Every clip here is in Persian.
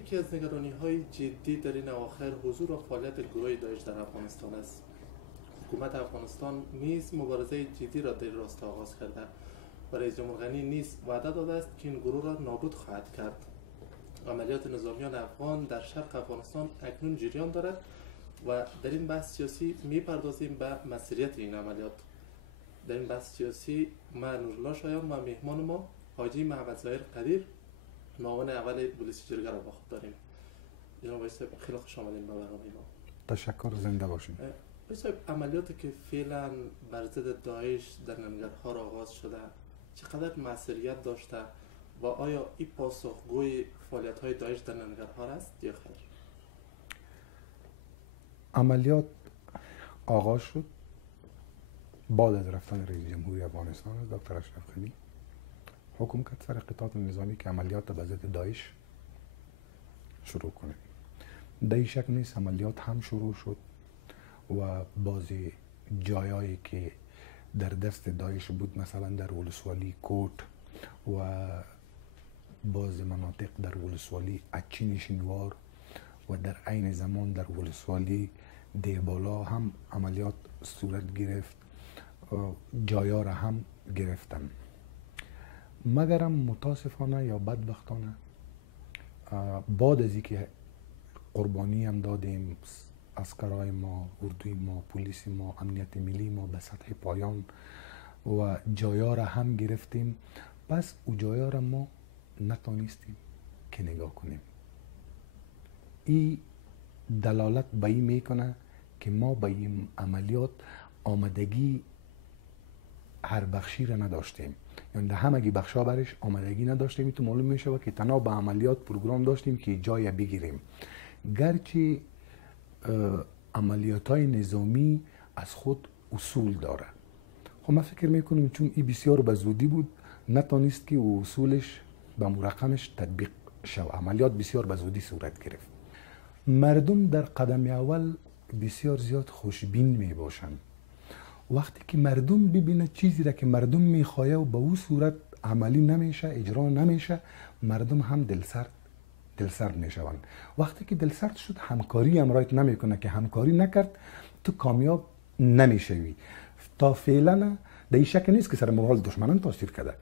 یکی از نگرانی‌های جدی در این اواخر حضور و فعالیت گروه داعش در افغانستان است. حکومت افغانستان نیز مبارزه جدی را در این راستا آغاز کرده و رئیس جمهور غنی نیز وعده داده است که این گروه را نابود خواهد کرد. عملیات نظامیان افغان در شرق افغانستان اکنون جریان دارد و در این بحث سیاسی میپردازیم به مسئولیت این عملیات. در این بحث سیاسی ما نورالله شایان و مهمان ما حاجی معبد ظاهر قدیر، معاون اول پلیس جرگه را با خود داریم. جناب آقای صاحب خیلی خوش آمدین به برنامه ما. تشکر، زنده باشین. آقای صاحب، عملیاتی که فعلا بر ضد داعش در ننگرهار آغاز شده چقدر مسئولیت داشته و آیا این پاسخگوی فعالیت‌های داعش در ننگرهار است یا خیر؟ عملیات آغاز شد بعد از رفتن رئیس جمهوری افغانستان دکتر اشرف غنی. حکم کرد سر قطعات نظامی که عملیات به ضد داعش شروع کنه. در این شک نیست عملیات هم شروع شد و بعضی جایایی که در دست داعش بود، مثلا در ولسوالی کوٹ و بعضی مناطق در ولسوالی اچین شینوار و در عین زمان در ولسوالی دیبالا هم عملیات صورت گرفت، جایا را هم گرفتن. مگرم متاسفانه یا بدبختانه بعد از اینکه قربانی هم دادیم، عسکرای ما، اردوی ما، پلیس ما، امنیت ملی ما به سطح پایان و جایا را هم گرفتیم، پس او جایا را ما نتانستیم که نگاه کنیم. این دلالت به این میکنه که ما به این عملیات آمدگی هر بخشی را نداشتیم، یعنی در همگی بخشا برش آمدگی نداشتیم. تو معلوم میشه که تنها به عملیات پروگرام داشتیم که جای بگیریم، گرچه عملیات های نظامی از خود اصول داره. خب من فکر میکنم چون این بسیار به زودی بود نتانست که اصولش به مرقمش تطبیق شو. عملیات بسیار به زودی صورت گرفت. مردم در قدم اول بسیار زیاد خوشبین می باشند. وقتی که مردم ببینه چیزی را که مردم میخواه و به او صورت عملی نمیشه، اجرا نمیشه، مردم هم دلسرد میشوند. وقتی که دلسرد شد همکاری هم رایت نمیکنه که همکاری نکرد تو کامیاب نمیشوی. تا فعلا در این شک نیست که سر مورال دشمنان تاثیر کرده.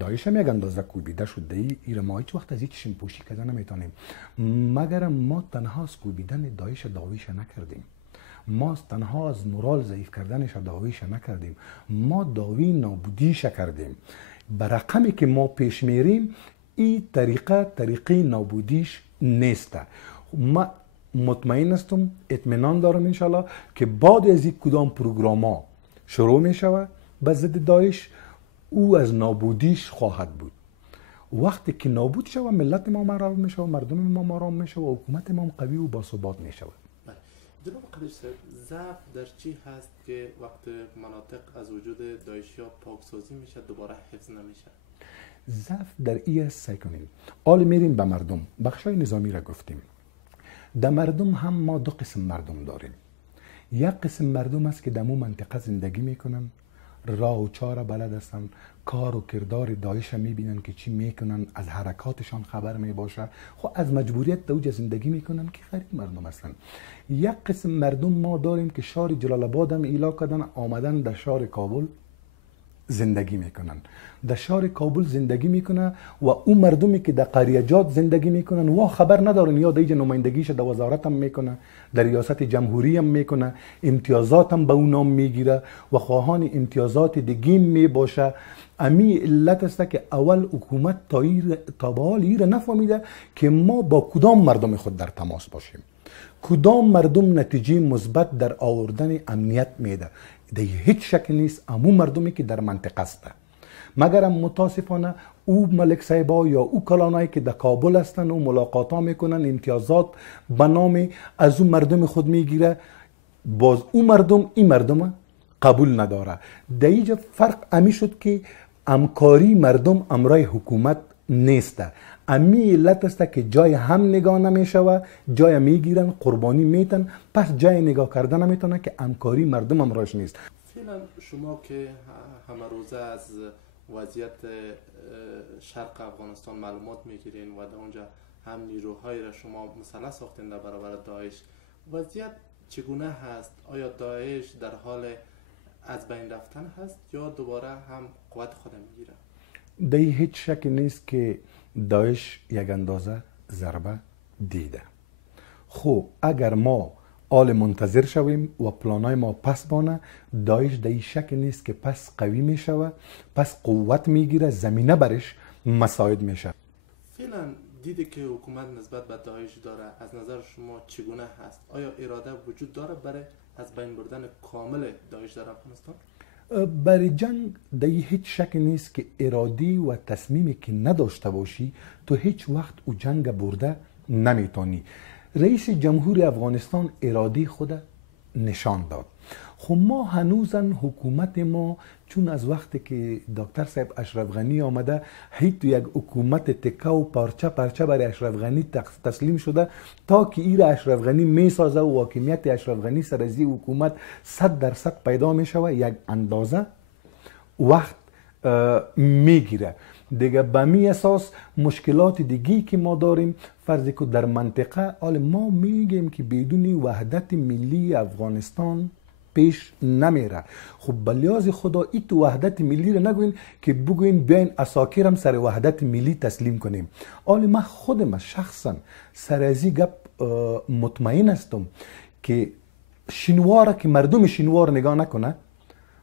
داعش هم یک اندازه کوبیده شد. در ما هیچ وقت از این چشم پوشی کرده نمیتونیم، مگر ما تنها از کوبیدن داعش دعویش نکردیم. ما تنها از مورال ضعیف کردنش دعویش نکردیم، ما دعوی نابودیش کردیم. به رقمی که ما پیش میریم این طریقه نابودیش نیست. ما مطمئن هستم، اطمینان دارم انشالله که بعد از این کدام پروگراما شروع می شود به ضد داعش، او از نابودیش خواهد بود. وقتی که نابود شود ملت ما مرام می شود، مردم ما مرام می شود و حکومت ما قوی و باثبات می شود. جناب قدیر صاحب، ضعف در چی هست که وقت مناطق از وجود داعشیا پاکسازی میشه دوباره حفظ نمیشه؟ ضعف در ای است سعی کنیم. حالا میریم به مردم. بخشای نظامی را گفتیم. در مردم هم ما دو قسم مردم داریم. یک قسم مردم است که در مو منطقه زندگی میکنن، راه و چاره بلد هستن، کار و کردار داعش میبینن که چی میکنن، از حرکاتشان خبر میباشه، خب از مجبوریت دوجه زندگی میکنن که غریب مردم هستن. یک قسم مردم ما داریم که شهر جلال آباد هم ایلا کردن، آمدن در شهر کابل زندگی میکنن. در شهر کابل زندگی میکنه و اون مردمی که در قریجات زندگی میکنن و خبر ندارن، یا دیگه نمایندگیش در وزارت هم میکنه، در ریاست جمهوری هم میکنه، امتیازات هم به اون نام میگیره و خواهان امتیازات دیگه میباشه. امی علت است که اول حکومت تا به حال ایره نفهمیده که ما با کدام مردم خود در تماس باشیم، کدام مردم نتیجه مثبت در آوردن امنیت میده. در هیچ شک نیست امو مردمی که در منطقه است، مگرم متاسفانه او ملک صاحبا یا او کلانایی که در کابل هستن و ملاقات ها میکنن، امتیازات به نام از اون مردم خود میگیره، باز اون مردم این مردم قبول نداره. در اینجا فرق امی شد که همکاری مردم امرای حکومت نیست. امی علت است که جای هم نگاه نمیشوه، جای میگیرن، قربانی میتن، پس جای نگاه کردن نمیتونه که همکاری مردم امراش نیست. فعلا شما که همه روزه از وضعیت شرق افغانستان معلومات میگیرین و در اونجا هم نیروهایی را شما مسلح ساختین در برابر داعش. وضعیت چگونه هست؟ آیا داعش در حال از بین رفتن هست یا دوباره هم قوت خود میگیره؟ در هیچ شک نیست که داعش یک اندازه ضربه دیده. خب اگر ما آل منتظر شویم و پلانای ما پس بانه، داعش در این شک نیست که پس قوی می شود، پس قوت میگیره، زمینه برش مساعد میشه. فعلا دیدی که حکومت نسبت به داعش داره از نظر شما چگونه هست؟ آیا اراده وجود داره برای از بین بردن کامل داعش در افغانستان؟ برای جنگ در هیچ شک نیست که ارادی و تصمیمی که نداشته باشی تو هیچ وقت او جنگ برده نمیتونی. رئیس جمهور افغانستان ارادی خود نشان داد. خب ما هنوزن حکومت ما چون از وقتی که دکتر صاحب اشرف غنی آمده هیچ یک حکومت تکه و پارچه برای اشرف غنی تسلیم شده تا که این اشرف غنی میسازه و حاکمیت اشرف غنی سر از این حکومت 100% پیدا میشوه، یک اندازه وقت میگیره دیگه. به می اساس مشکلات دیگی که ما داریم، فرض که در منطقه حال ما میگیم که بدون وحدت ملی افغانستان پیش نمیره. خب بلیاز خدا این تو وحدت ملی رو نگوین که بگوین بیاین اساکرم سر وحدت ملی تسلیم کنیم. حال من خودم شخصا سر از این گپ مطمئن هستم که شینوار که مردم شینوار نگاه نکنه،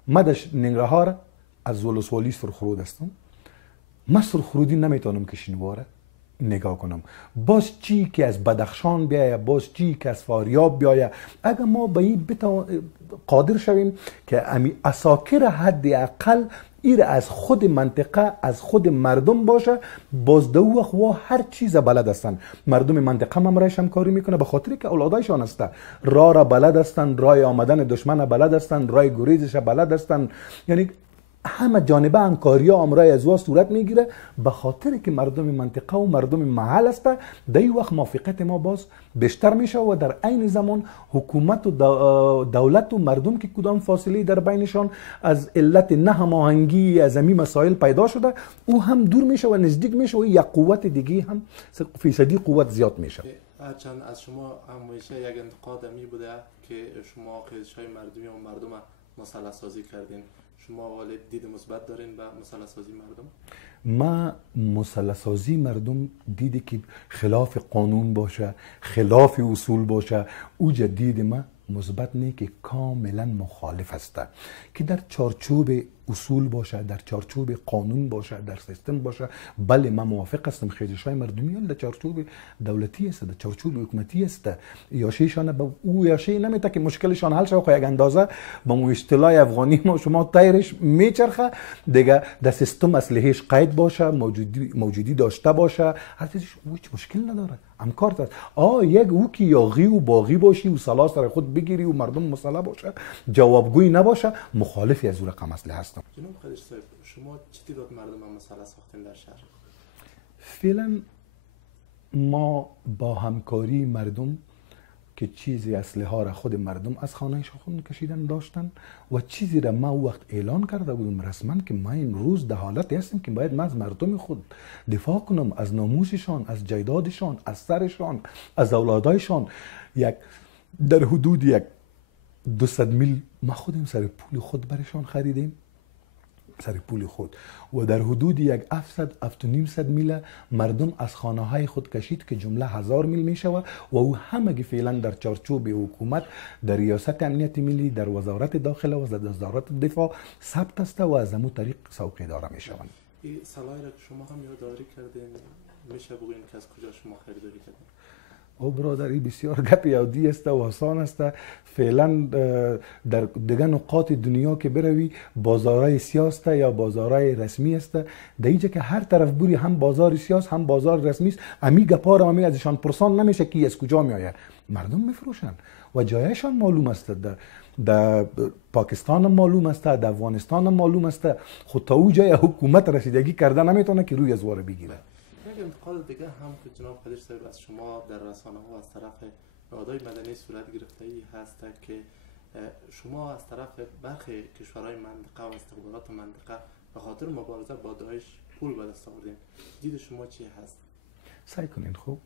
مدش ننگرهار از ولسوالی سرخرود هستم، من سرخرودی نمیتونم که شینواره نگاه کنم. باز چی که از بدخشان بیایه، باز چی که از فاریاب بیایه، اگر ما به این قادر شویم که امی اساکر حد اقل ایر از خود منطقه از خود مردم باشه، باز دو وقت و هر چیز بلد هستن. مردم منطقه ممرایش هم کاری میکنه به خاطر که اولادایشان هسته، راه را بلد هستن، راه آمدن دشمن بلد هستن، راه گریزش بلد هستن. یعنی همه جانبه همکاری ها امرای از وا صورت میگیره به خاطر که مردم منطقه و مردم محل است. در این وقت موافقت ما باز بیشتر میشه و در عین زمان حکومت و دولت و مردم که کدام فاصله در بینشان از علت نه هماهنگی از این مسائل پیدا شده او هم دور میشه و نزدیک میشه و یک قوت دیگه هم فیصدی قوت زیاد میشه. چند از شما همیشه یک انتقاد می بوده که شما خیزش های مردمی و مردم مسلح سازی کردین. شما حالا دید مثبت دارین به مسلح سازی مردم؟ ما مسلح سازی مردم دیدی که خلاف قانون باشه، خلاف اصول باشه، او جدید ما مثبت نه که کاملا مخالف است که در چارچوب اصول باشه، در چارچوب قانون باشه، در سیستم باشه. بله من موافق هستم خیزش های مردمی در چارچوب دولتی است، در چارچوب حکومتی است. یاشیشان به او یاشی نمیته که مشکلشان حل شه خو یک اندازه با مو اصطلاح افغانی ما شما تایرش میچرخه دیگه، در سیستم اصلیش قید باشه، موجودی داشته باشه، هر چیزش هیچ مشکل نداره، همکار داره. یک او که یاغی و باغی باشی و سلاح سر خود بگیری و مردم مسلح باشه، جوابگوی نباشه، مخالفی از اون رقم اصلی هست. جناب خیزش صاحب شما چی تعداد مردم هم مسلح ساختین در شهر؟ فعلا ما با همکاری مردم که چیزی اسلحه ها را خود مردم از خانه خود کشیدن داشتن و چیزی را ما وقت اعلان کرده بودم رسما که ما این روز در حالتی هستیم که باید ما از مردم خود دفاع کنم، از ناموسشان، از جایدادشان، از سرشان، از اولادایشان. یک در حدود یک 200 میل ما خودم سر پول خود برشان خریدیم، سر پول خود، و در حدود یک 700-7.5 میل مردم از خانه های خود کشید که جمله 1000 میل می شود و او همگی فعلا در چارچوب حکومت، در ریاست امنیت ملی، در وزارت داخله و وزارت دفاع ثبت است و از همون طریق سوق اداره می شوند. این سلاحی را که شما هم یادآوری کردین میشه بگوین که از کجا شما خریداری کردین؟ او برادری بسیار گپ یادی است و آسان است. فعلا در دیگر نقاط دنیا که بروی بازارهای سیاست یا بازارهای رسمی است، در اینجا که هر طرف بوری هم بازار سیاست هم بازار رسمی است، امی گپا را امی ازشان پرسان نمیشه که از کجا میآید. مردم میفروشن و جایشان معلوم است، در پاکستان هم معلوم است، در افغانستان هم معلوم است. خود تا او جای حکومت رسیدگی کرده نمیتونه که روی ازوار بگیره. یک انتقاد دیگه هم که جناب خیزش صاحب از شما در رسانه ها از طرف نهادهای مدنی صورت گرفته ای هست که شما از طرف برخی کشورهای منطقه و استخبارات منطقه به خاطر مبارزه با داعش پول به دست آوردین. دید شما چی هست؟ سعی کنین خوب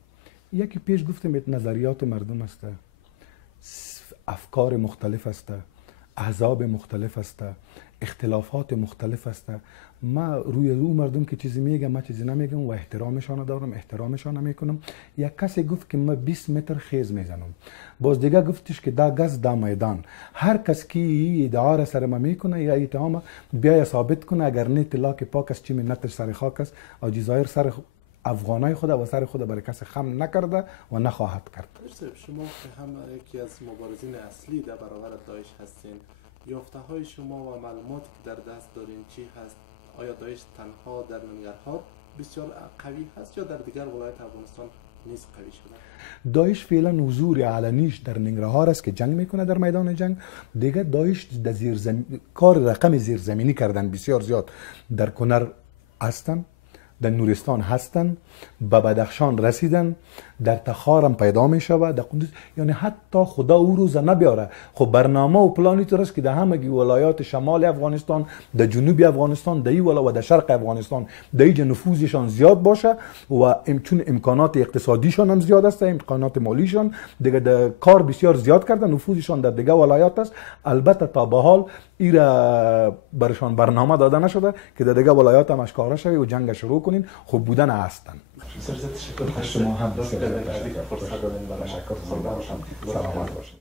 یکی پیش گفتم نظریات مردم است، افکار مختلف است، احزاب مختلف است، اختلافات مختلف است. ما روی مردم که چیزی میگم، ما چیزی نمیگم و احترامشان دارم، احترامشان میکنم. یک کسی گفت که ما 20 متر خیز میزنم، باز دیگه گفتش که دا گز دا میدان. هر کس کی ادعا را سر ما میکنه یا اتهام بیا ثابت کنه، اگر نه طلا که پاک است چی منت سر خاک است. و جزایر سر افغانای خود و سر خود برای کسی خم نکرده و نخواهد کرد. شما که هم یکی از مبارزین اصلی در برابر داعش هستین، یافته های شما و معلوماتی که در دست دارین چی هست؟ آیا داعش تنها در ننگرهار بسیار قوی هست یا در دیگر ولایت افغانستان نیز قوی شده؟ داعش فعلا حضور علنیش در ننگرهار است که جنگ میکنه در میدان جنگ. دیگه داعش در کار رقم زیرزمینی کردن بسیار زیاد در کنر هستن، در نورستان هستن، به بدخشان رسیدن، در تخارم پیدا می شود، در قندوز. یعنی حتی خدا او روز نبیاره. خب برنامه و پلانی تو است که در همه ولایات شمال افغانستان، در جنوب افغانستان، در این و در شرق افغانستان در اینجا نفوذشان زیاد باشه و چون امکانات اقتصادیشان هم زیاد است، امکانات مالیشان دیگه در کار بسیار زیاد کردن، نفوذشان در دیگه ولایات است. البته تا به حال ایرا برشان برنامه داده نشده که در دیگه ولایات هم اشکار شوی و جنگ شروع کنین. خب بودن هستن. تشکر شما هم فرصت دادین برای ما. سلامت باشید.